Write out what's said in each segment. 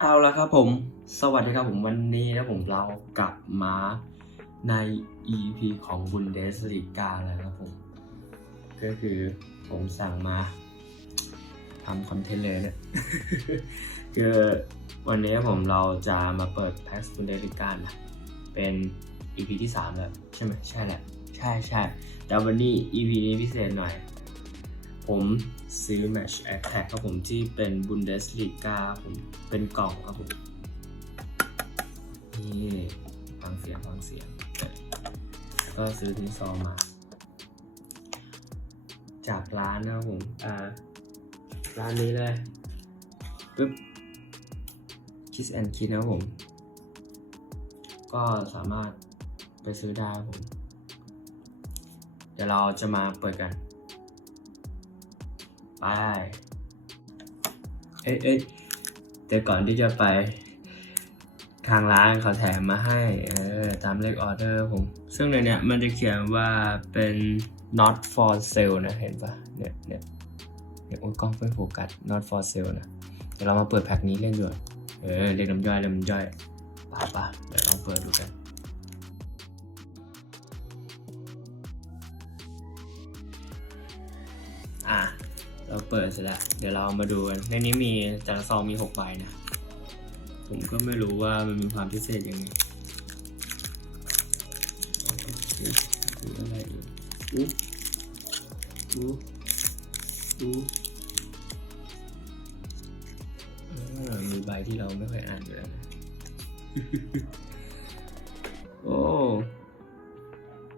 เอาละครับผม สวัสดีครับผมวันนี้นะผมเรากลับมาใน EP ของ Bundesliga แล้วครับผม ก็คือผมสั่งมาทำคอนเทนต์เลยเนี่ยคือวันนี้ผมเราจะมาเปิด PAX Bundesliga นะเป็น EP ที่ 3 แล้ว ใช่ไหมใช่แหละ ใช่ใช่แต่วันนี้ EP นี้พิเศษหน่อย ผมซื้อ Match Attack ครับผมที่เป็น Bundesliga ผมเป็นกล่องครับผม นี่ฟังเสียงฟังเสียง ก็ซื้อที่ซองมา จากร้านนะครับผม อ่า ร้านนี้เลยปึ๊บ Kiss and Kid นะครับผม ก็สามารถไปซื้อได้ครับผม เดี๋ยวเราจะมาเปิดกัน ไป เอ้ยเอ้ยแต่ก่อนที่จะไป ทางร้านเขาแถมมาให้ เออ ตามเลขออเดอร์ผม ซึ่งในเนี้ยมันจะเขียนว่าเป็น not for sale นะ เห็นปะเนี่ยเนี่ยเนี่ยโอ้ยกล้องไม่โฟกัส not for sale นะ เดี๋ยวเรามาเปิดแพ็คนี้เล่นด้วยเออ เรียกน้ำย่อยเรียกน้ำย่อยป่ะป่ะเดี๋ยวลองเปิดดูกันอะ เราเปิดเสร็จแล้ว เดี๋ยวเรามาดูกันในนี้มีแต่ละซองมีหกใบนะ ผมก็ไม่รู้ว่ามันมีความพิเศษยังไงดูอะไรอยู่อู้อู้อู้เอมีใบที่เราไม่เคยอ่านอยู่แล้วนะ โอ้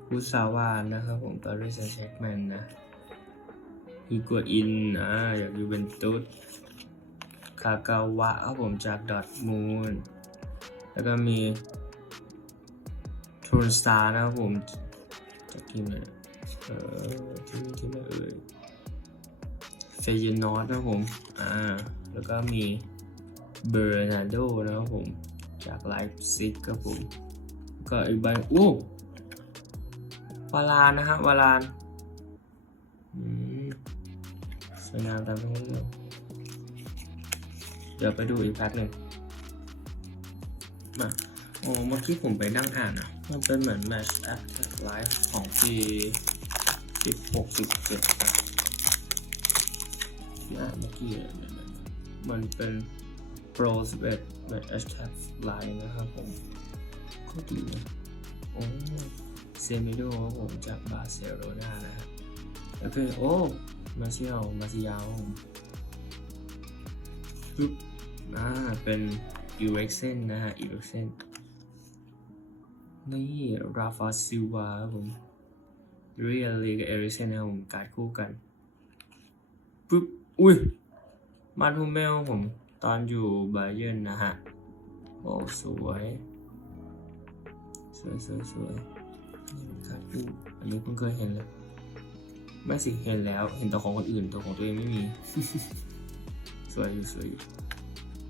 กุซาวานนะครับผมปาริสแชกแมนนะ ฮิกัวอินอ่าอยากยูเวนตุสคากาวะครับผมจากดอทมูนแล้วก็มีทูนสตาร์นะครับผมจากทีมไหนเออทีมทีมไหนเอ่ยเฟยนอสนะครับผมอ่าแล้วก็มีเบอร์นาโดนะครับผมจากไลฟ์ซิกครับผมก็อีกใบอู้วาลานนะฮะวาลาน สวยงามตามท้องเรื่องเดี๋ยวไปดูอีกแพ็คหนึ่งมาโอ้เมื่อกี้ผมไปนั่งอ่านอะ มันเป็นเหมือน Match Attack Live ของปี 16 17อะนะเมื่อกี้มันเป็น Pro 11 Match Attack Live นะครับผมก็ดีนะโอ้เซมิโดผมจากบาร์เซโลนานะครับแล้วก็โอ้ มาเชียลมาเซียลปึ๊บอ่าเป็นอีเว็กเซนนะฮะอีเว็กเซนนี่ราฟาซิลวาครับผมเรียลลีกับเอริเซนนะครับผมการดคู่กันปึ๊บอุ้ยมาทูเมลผมตอนอยู่ไบเยนนะฮะโอ้สวย สวยสวยสวยนี่เป็นการดคู่อันนี้เพิ่งเคยเห็นเลย ไม่สิเห็นแล้ว เห็นแต่ของคนอื่นตัวของตัวเองไม่มี สวยอยู่สวยอยู่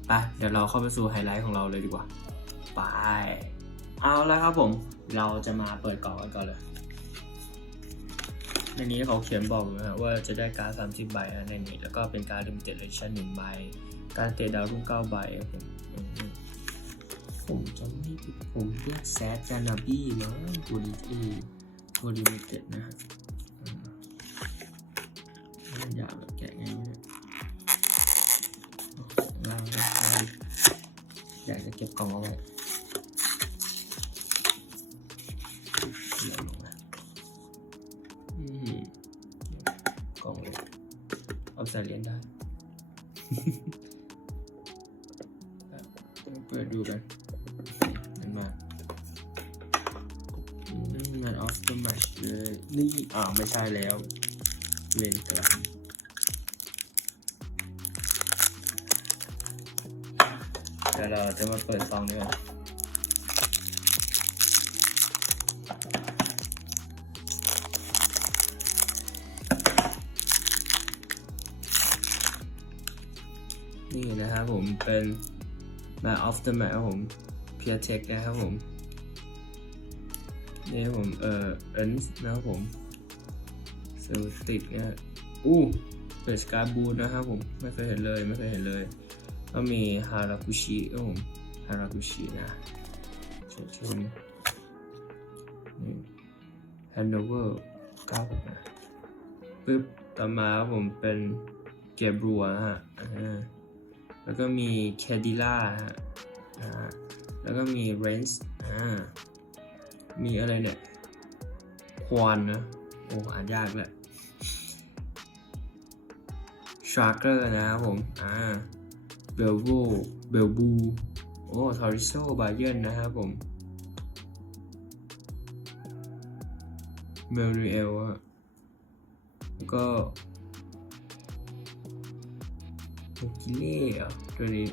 ไปเดี๋ยวเราเข้าไปสู่ไฮไลท์ของเราเลยดีกว่า ไป เอาล้วครับผม เราจะมาเปิดกล่องกันก่อนเลยในนี้เขาเขียนบอกนะว่าจะได้การ์ด30 ใบนะในนี้ แล้วก็เป็นการ์ด limited edition 1ใบ การเตะดาวรุ่ง9ใบครับผมผมจำไม่ผิดผมเรียกแซดจานาบี้เนาะตัวนี้ที่ตัว limited นะฮะมันอ ยากแบบแกะไงเนี่ยเราจะใช้อยากจะเก็บกล่องเอาไว้เดี๋ยวลงมาอืมกล่องเอาใส่เหรียญได้เปิดดูกันเห็นมาอืมงานออฟเดอะแมชเลยนี่อ่าไม่ใช่แล้วเวนกลับ ดี๋ยวเราจะมาเปิดซองนี้ก่อนนี่นะครับผมเป็นมา off the map ครับผม p u r e Tech นะครับผม นี่ครับผม เอ่อ เอ็นนะครับผมเซลติกนะอู้เป็นสกาบูนะครับผม ไม่เคยเห็นเลย ไม่เคยเห็นเลย ก็มีฮาราคุชิครับผมฮาราคุชินะเชิญชมแฮนโนเวอร์เก้านะปึ๊บต่อมาผมเป็นเกบรัวฮะอ่าแล้วก็มีแคดิล่าฮะอ่าแล้วก็มีเรนส์อ่ามีอะไรเนี่ยควานนะ โอ้อ่านยากแหละชาร์เกอร์นะครับผม อ่า เบลโบเบลบูโอ้ทอริโซบาเยนนะครับผมเมริเอลอะแล้วก็โอกิเล่อะตัวนี้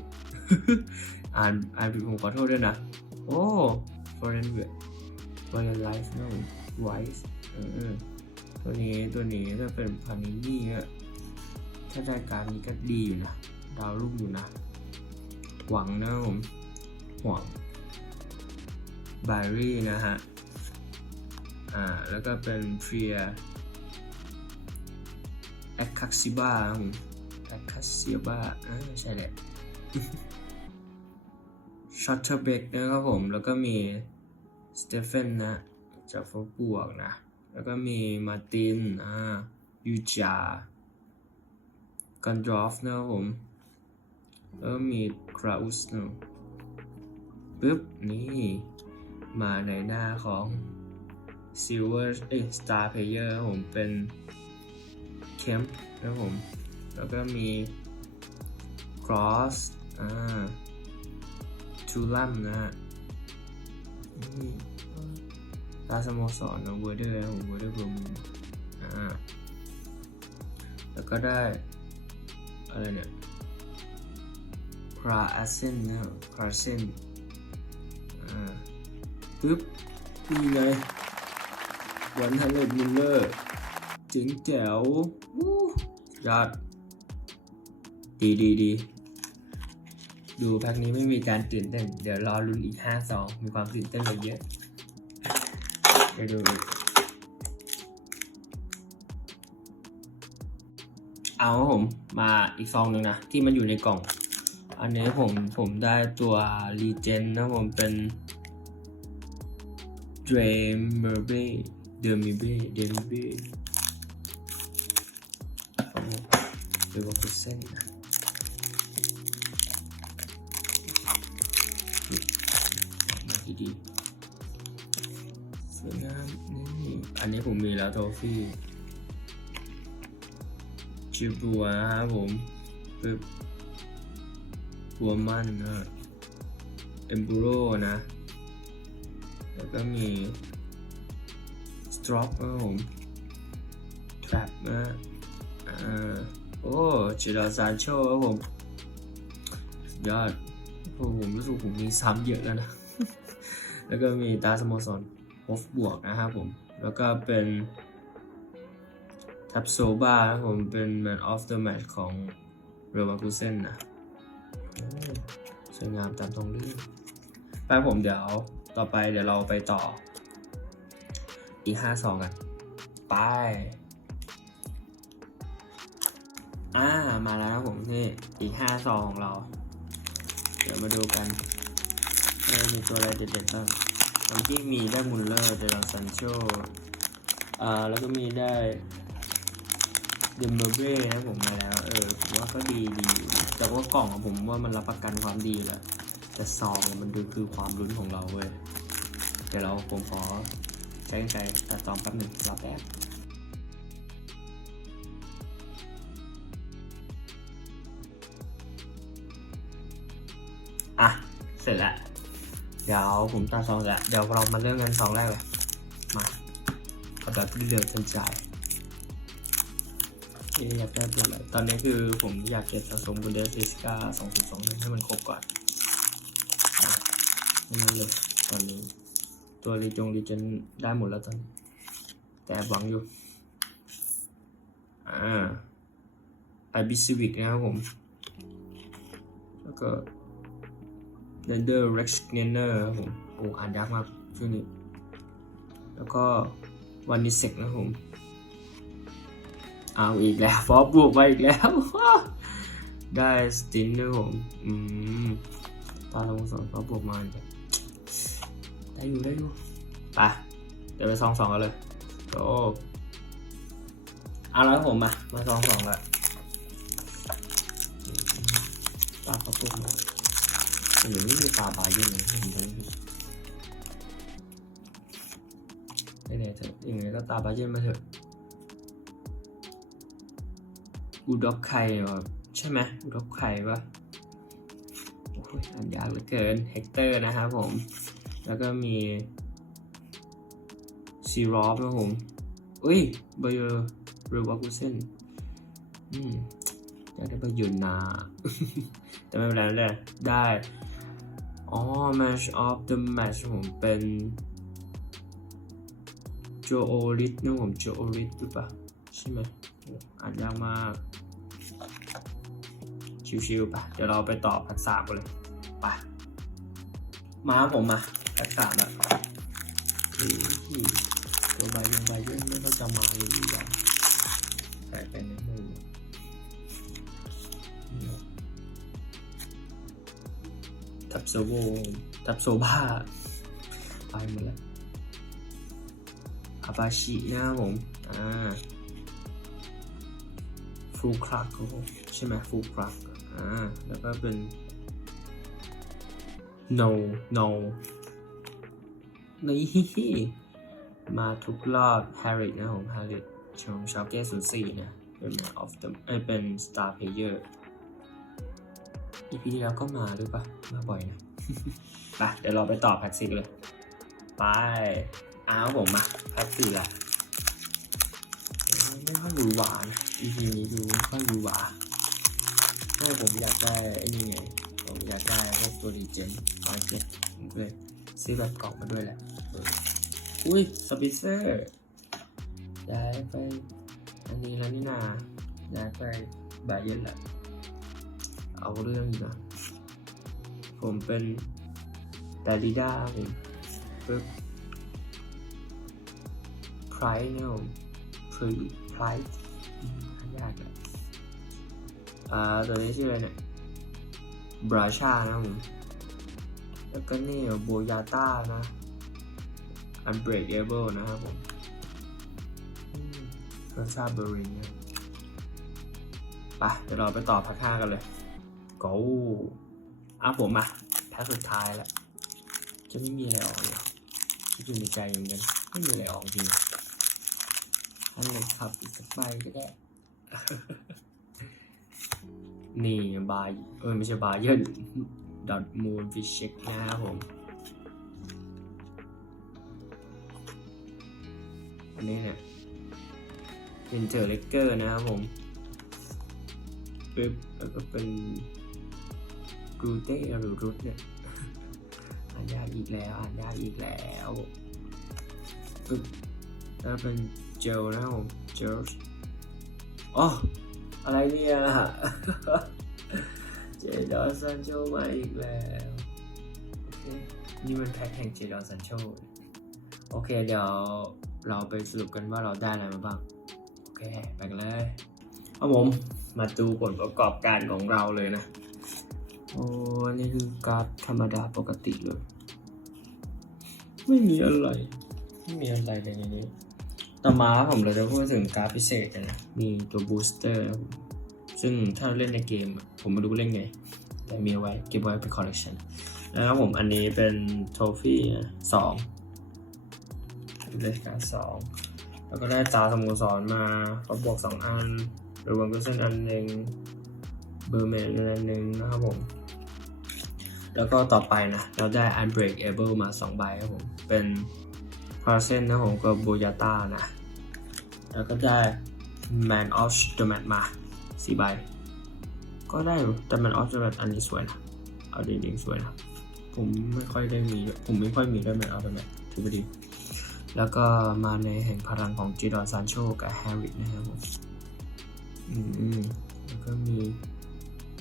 อ่านอ่านผิดผมขอโทษด้วยนะ โอ้ฟอร์เรนเวทฟอร์เรนไลฟ์นะไวส์เออตัวนี้ตัวนี้ถ้าเป็นพานินี่อะถ้าได้การนี้ก็ดีอยู่นะ ดาวรุ่งอยู่นะ หวังนะผม หวังบารี่นะฮะ อ่า แล้วก็เป็นเพรียแอคคัซิบ้าผมแอคคัซิบ้าอ่าใช่แหละช็อตเทอร์เบกนะครับผม แล้วก็มีสเตเฟนนะจากฟบวกนะ แล้วก็มีมาติน อ่า ยูจากันดรอฟนะครับผม แล้วมีคราอุสเนปึ๊บ นี่ มาในหน้าของ Silver เอ้ย Star Player ครับผมเป็นเคมป์นะครับผม แล้วก็มี Cross อ่า ทูลัมนะฮะนี่ตาสโมสรนะเวอร์เดอร์ผมเวอร์เดอร์บลูมอ่า แล้วก็ได้ อะไรเนี่ย คราอาเซนนะครับคราเซนปึ๊บนี่ไงวันฮันเลดมิลเลอร์เจ๋งแจ๋ววยอดดีดีดีดูแพ็กนี้ไม่มีการตื่นเต้น เดี๋ยวรอลุ้นอีก 5 2 มีความตื่นเต้นกว่าเยอะไปดูเอาครับผมมาอีกซองหนึ่งนะ ที่มันอยู่ในกล่อง อันนี้ผมผมได้ตัวรีเจนนะผมเป็น d r a m e r b e d e m i b e d e m i b e เป็นว่าเป็นเส้นนะมาที่ดีสวยงามนี่อันนี้ผมมีแล้วโทฟี่ชิบัวนะครับผมปึ๊บ บัวมันนะเอมบูโรนะ แล้วก็มีสตรอปนะผมทรัปนะอ่าโอ้จิราซานโชครับผมยอดโอ้ผมรู้สึกผมมีซ้ำเยอะแล้วนะ แล้วก็มีตาสโมสรฮอฟบวกนะครับผม แล้วก็เป็นทับโซบาครับผมเป็น Man of the Match ของเรมาคูเซนนะ สวยงามตามตรงนี้ไปผมเดี๋ยวต่อไปเดี๋ยวเราไปต่อ อีกห้าซองกัน ไป อ่า มาแล้วผมนี่ อีกห้าซองของเรา เดี๋ยวมาดูกันเออมีตัวอะไรเด็ดๆบ้างตอนที่มีได้มุลเลอร์เดลองซันโชอ่าแล้วก็มีได้ เดมเบอร์เบ้นะผมมาแล้ว เออผมว่าก็ดีดีแต่ว่ากล่องของผมว่ามันรับประกันความดีแหละแต่ซองเนี่ยมันดูคือความลุ้นของเราเว้ยเดี๋ยวเราผมขอใช้กรรไกรตัดซองแป๊บหนึ่งรอแป๊บอะ เสร็จแล้ว เดี๋ยวผมตัดซองแล้ว เดี๋ยวเรามาเริ่มกันซองแรกเลย มาเอาแบบเร็วๆทันใจ นี่อยากได้ตัวอะไรตอนนี้คือผมอยากเก็บสะสมบุนเดสลิสกา2021ให้มันครบก่อนอะให้มันเลยตอนนี้ ตัวรีจงรีจนได้หมดแล้วตอนนี้ แต่หวังอยู่ อ่าไอบิสวิกนะครับผม แล้วก็เรนเดอร์เร็กซ์เนเนอร์ครับผม โอ้อ่านยากมากชื่อนี้ แล้วก็วันนิเซกนะครับผม เอาอีกแล้วฟอบบวกไปอีกแล้ว ได้สตินด้วยผมอืมตาลงสองเขาบวกมาได้อยู่ได้อยู่ไปเดี๋ยวไปซองสองกันเลยโอ้เอาแล้วผมมามาซองสองละตาเขาบวกมาแต่เดี๋ยวนี้มีตาบาเยอะเลยผมดูไม่แน่เถอะยังไงก็ตาบาเยอะมาเถอะ อูด็อกไข่ใช่ไหมอูด็อกไข่ปะโอ้ยอ่านยากเหลือเกินเฮกเตอร์นะครับผม แล้วก็มีซีรอฟนะผมอุ้ยเบอร์เรวากุเซนอืมอยากได้เบอร์ยูนา แต่ไม่เป็นไรเลยได้อ๋อ match of the match ผมเป็นโจโอริสนะผมโจโอริสหรือเปล่าใช่ไหมอ่านยากมาก ชิวๆไปเดี๋ยวเราไปตอบภาษามกันเลยไปมาผมมาภาษามแล้วนี่ตัวใบยังใบเยอะไม่ก็จะมาเลยอีกอย่างใส่ไปในมือทับโซโวทับโซบ้าไปหมดแล้วอาบาชินะครับผมอ่าฟูคลักใช่ไหมฟูคลัก อ่า แล้วก็เป็น no no นี่มาทุกรอบ Harry นะผม Harry ชมชาวแก้ศูนย์สี่นะ เป็น Man of the เอ้ยเป็น Star Player EP ที่แล้วก็มาหรือปะมาบ่อยนะไปเดี๋ยวเราไปต่อแพ็กซี่เลย ไป อ้าวผมมาแพ็กซี่ละไม่ค่อยหวือหวานะ EP นี้ดูไม่ค่อยหวือหวา เพราผมอยากได้ไอ้นี่ไงผมอยากได้พวกตัวดีเจนร้อยเจ็ดผมเลยซื้อแบบกล่องมาด้วยแหละอุ้ยสปิเซอร์ย้ายไปอันนี้แล้วนี่นาย้ายไปบาเยนแหละเอาเรื่องอยู่นะผมเป็นดาดิด้าผมปึ๊บไพร์เนี่ยผมไพร์ อ่าตัวนี้ชื่ออะไรเนี่ยบราชานะผมแล้วก็นี่โบยาต้านะ Unbreakable นะครับผมราชาเบอร์ริงนะไปเดี๋ยวเราไปต่อพักห้ากันเลย go อะผมมาแพ้สุดท้ายแล้ว จะไม่มีอะไรออกเลยคิดอยู่ในใจเหมือนกันไม่มีอะไรออกจริงอันเลยครับอีกสักใบก็ได้ นี่บายเออไม่ใช่บายเยนดอทมูนฟิชเช็คนะครับผมอันนี้เนี่ยเป็นเจอเลกเกอร์นะครับผมปึ๊บแล้วก็เป็นกรูเต้หรือรุดเนี่ยอ่านยากอีกแล้วอ่านยากอีกแล้วปึ๊บแล้วเป็นเจลนะครับผมเจลอ๋อ อะไรเนี่ย เจดอนสันโชมาอีกแล้วโอเคนี่มันแพ็คแห่งเจดอนสันโชโอเค เดี๋ยวเราไปสรุปกันว่าเราได้อะไรมาบ้าง โอเค ไปกันเลย เอาผม มาดูผลประกอบการของเราเลยนะ โอ้นี่คือการ์ดธรรมดาปกติเลย ไม่มีอะไร ไม่มีอะไรในนี้ ต่อมาผมเราจะพูดถึงการ์ดพิเศษกันนะ มีตัวบูสเตอร์ ซึ่งถ้าเล่นในเกมอะผมไม่รู้เล่นไง แต่มีเอาไว้เก็บไว้เป็นคอลเลคชันแล้วผมอันนี้เป็นโทฟี่สองเลยการสองแล้วก็ได้ตาสโมสรมาเขาบวกสองอันรวมก็เส้นอันหนึ่งเบอร์แมนอันหนึ่งนะครับผม แล้วก็ต่อไปนะ เราได้ Unbreakable มาสองใบครับผม เป็น พาเซนนะผมกับโบยาต้านะ แล้วก็ได้ Man of the Match มาสี่ใบ ก็ได้แต่ Man of the Match อันนี้สวยนะ เอาจริงๆสวยนะ ผมไม่ค่อยได้มี ผมไม่ค่อยมีได้ Man of the Match ถือว่าดี แล้วก็มาในแห่งพลังของจีดอนซานโชกับแฮร์ริกนะครับผม อืมแล้วก็มี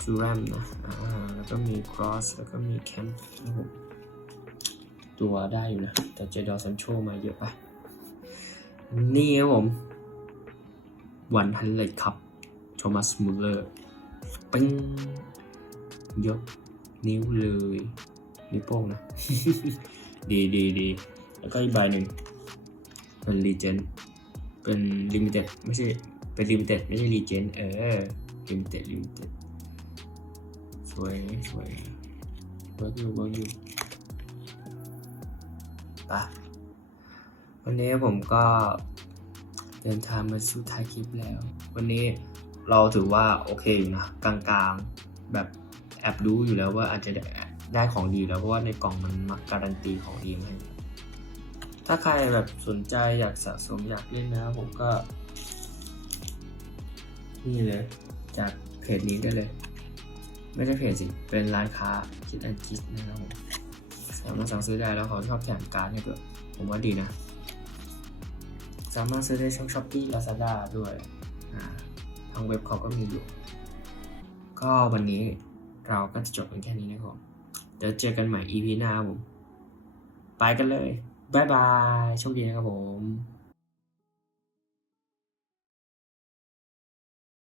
จูแรมนะ อ่า แล้วก็มีครอส แล้วก็มีแคมป์นะครับ ตัวได้อยู่นะ แต่เจดอซันโชมาเยอะไปนี่ครับผมวันพันเลยครับโทมัสมูลเลอร์ปิ้งยกนิ้วเลยนิ้วโป้งนะ ดีดีดีแล้วก็อีกใบหนึ่งเป็นรีเจนเป็นลิมิเต็ดไม่ใช่เป็นลิมิเต็ดไม่ใช่รีเจนเออลิมิเต็ดลิมิเต็ดสวยสวยเวิร์กอยู่เวิร์กอยู่ ปะวันนี้ผมก็เดินทางมาสู่ท้ายคลิปแล้ว วันนี้เราถือว่าโอเคอยู่นะกลางๆแบบแอบรู้อยู่แล้วว่าอาจจะได้ไดของดีแล้วเพราะว่าในกล่องมันมักการันตีของดีมาให้ถ้าใครแบบสนใจอยากสะสมอยากเล่นนะผมก็ นี่เลย จากเพจนี้ได้เลย ไม่ใช่เพจสิ เป็นร้านค้าคิดอันคิดนะครับผม สามารถสั่งซื้อได้แล้วเขาชอบแถมการ์ดให้ด้วยผมว่าดีนะ สามารถซื้อได้ช่องช้อปปี้ลาซาด้าด้วยทางเว็บเขาก็มีอยู่ ก็วันนี้เราก็จะจบกันแค่นี้นะครับเดี๋ยวเจอกันใหม่ EP หน้าผม ไปกันเลย บ๊ายบายโชคดีนะครับผม